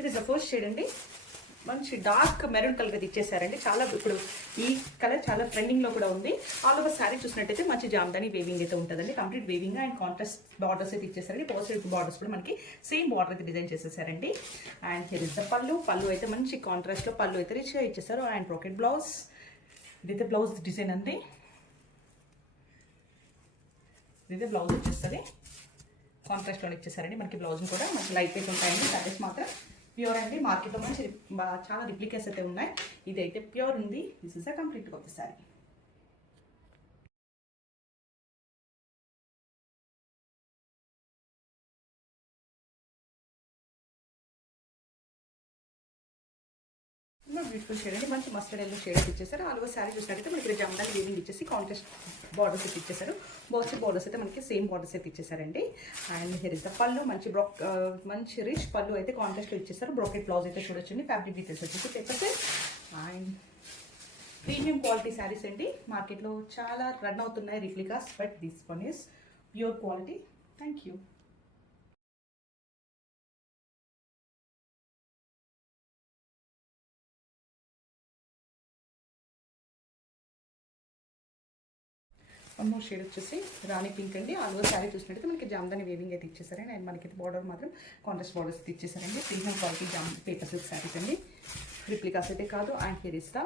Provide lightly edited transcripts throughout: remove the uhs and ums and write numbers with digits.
ఇది is the first shade అండి. మంచి డార్క్ మెరూన్ కలర్ అయితే ఇచ్చేసారండి. చాలా ఇప్పుడు ఈ కలర్ చాలా ట్రెండింగ్ లో కూడా ఉంది. ఆల్ ఓవర్ శారీ చూసినట్టయితే మంచి జామ్దాని వేవింగ్ అయితే ఉంటుందండి. Complete weaving and contrast borders అయితే ఇచ్చేసారండి. పోస్టెడ్ బార్డర్స్ కూడా మనకి సేమ్ బార్డర్ అయితే డిజైన్ చేసేసారండి. And here is the pallu అయితే మంచి కాంట్రాస్ట్ లో పళ్ళు అయితే రిచ్గా ఇచ్చేసారు. అండ్ బ్రోకెట్ బ్లౌజ్, ఇదైతే బ్లౌజ్ డిజైన్ అండి. ఇదైతే బ్లౌజ్ వచ్చేస్తుంది, కాంట్రాస్ట్ లో ఇచ్చేసారండి. మనకి బ్లౌజ్ కూడా మనకి లైట్ వెయిట్ ఉంటాయండి. శారీస్ మాత్రం ప్యూర్ అండి. మార్కెట్లో మంచి చాలా రిప్లికేస్ అయితే ఉన్నాయి. ఇదైతే ప్యూర్ ఉంది. దిస్ ఇస్ అ కంప్లీట్ కొత్త శారీ. బ్యూటిఫుల్ షేడ్ అండి. మంచి మస్టర్డ్ ఎల్లో షేడ్ అయితే ఇచ్చేసారు. ఆల్ ఓవర్ శారీ చూసినట్టయితే మనకి జమ్దాని వేవింగ్ ఇచ్చేసి కాంట్రాస్ట్ బార్డర్స్ అయితే ఇచ్చేసారు. బోస్టెడ్ బార్డర్స్ అయితే మనకి సేమ్ బార్డర్స్ అయితే ఇచ్చేసారండి. అండ్ హియర్ ఇస్ ద పళ్ళు, మంచి రిచ్ పళ్ళు అయితే కాంట్రాస్ట్లో ఇచ్చేసారు. బ్రోకెట్ బ్లౌజ్ అయితే చూడొచ్చండి. ఫ్యాబ్రిక్ డీటెయిల్స్ వచ్చేసి papers. And premium quality sarees అండి. మార్కెట్లో చాలా రన్ అవుతున్నాయి replicas, but this one is pure quality. Thank you. One more shade వచ్చేసి రాణి పింక్ అండి. ఆల్ ఓవర్ శారీ చూసినట్టయితే మనకి జామ్దాని వేవింగ్ అయితే ఇచ్చేసారండి. అండ్ మనకి బార్డర్ మాత్రం కాంట్రాస్ట్ బార్డర్స్ అయితే ఇచ్చేసారండి. Premium quality paper silk sarees అండి. రిప్లికాస్ అయితే కాదు. అండ్ హియర్ ఇస్ ద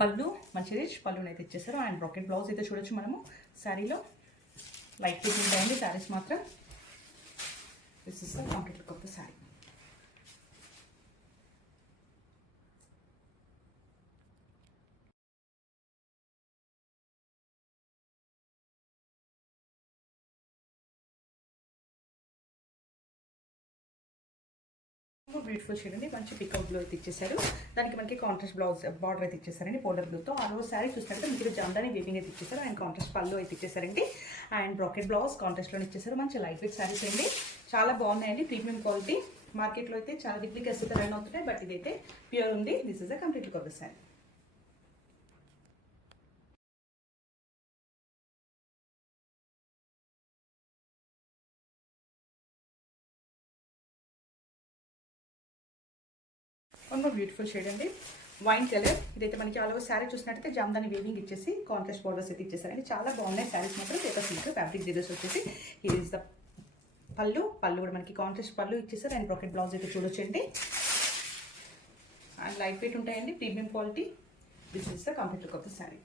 పళ్ళు, మంచి రిచ్ పళ్ళుని అయితే ఇచ్చేసారు. అండ్ బ్రోకెట్ బ్లౌజ్ అయితే చూడొచ్చు మనము శారీలో. లైట్ వెయిట్ ఉంటాయండి శారీస్ మాత్రం. This is the complete look of the sari. Beautiful shade అండి. మంచి పికప్ బ్లూ అయితే ఇచ్చేసారు. దానికి మనకి కాంట్రాస్ట్ బ్లౌజ్ బార్డర్ అయితే ఇచ్చేసారండి పౌడర్ బ్లూతో. ఆల్ ఓవర్ శారీ చూసినట్టు మీకు జామ్దాని వేవింగ్ అయితే ఇచ్చేసారు. అండ్ కాంట్రాస్ట్ పళ్ళు అయితే ఇచ్చేసారండి. అండ్ బ్రోకెట్ బ్లౌజ్ కాంట్రాస్ట్లో ఇచ్చేసారు. మంచి లైట్ వెయిట్ శారీస్ అండి. చాలా బాగున్నాయండి. Premium quality. మార్కెట్లో అయితే చాలా రిప్లికేస్ అయితే రన్ అవుతున్నాయి, బట్ ఇదైతే ప్యూర్ ఉంది. This is a complete look of the saree. One more beautiful shade అండి. Wine colour. ఇదైతే మనకి ఆల్ ఓవర్ శారీ చూసినట్టయితే జామ్దాని వేవింగ్ ఇచ్చేసి కాంట్రాస్ట్ బార్డర్స్ అయితే ఇచ్చేసారండి. చాలా బాగున్నాయి శారీస్ మాత్రం. పేపర్ సిల్క్ ఫ్యాబ్రిక్ డీటెయిల్స్ వచ్చేసి హియర్ ఇస్ ద పళ్ళు కూడా మనకి కాంట్రాస్ట్ పళ్ళు ఇచ్చేసారు. అండ్ బ్రోకెట్ బ్లౌజ్ అయితే చూడొచ్చండి. అండ్ లైట్ వెయిట్ ఉంటాయండి. Premium quality. This is the complete look of the sari.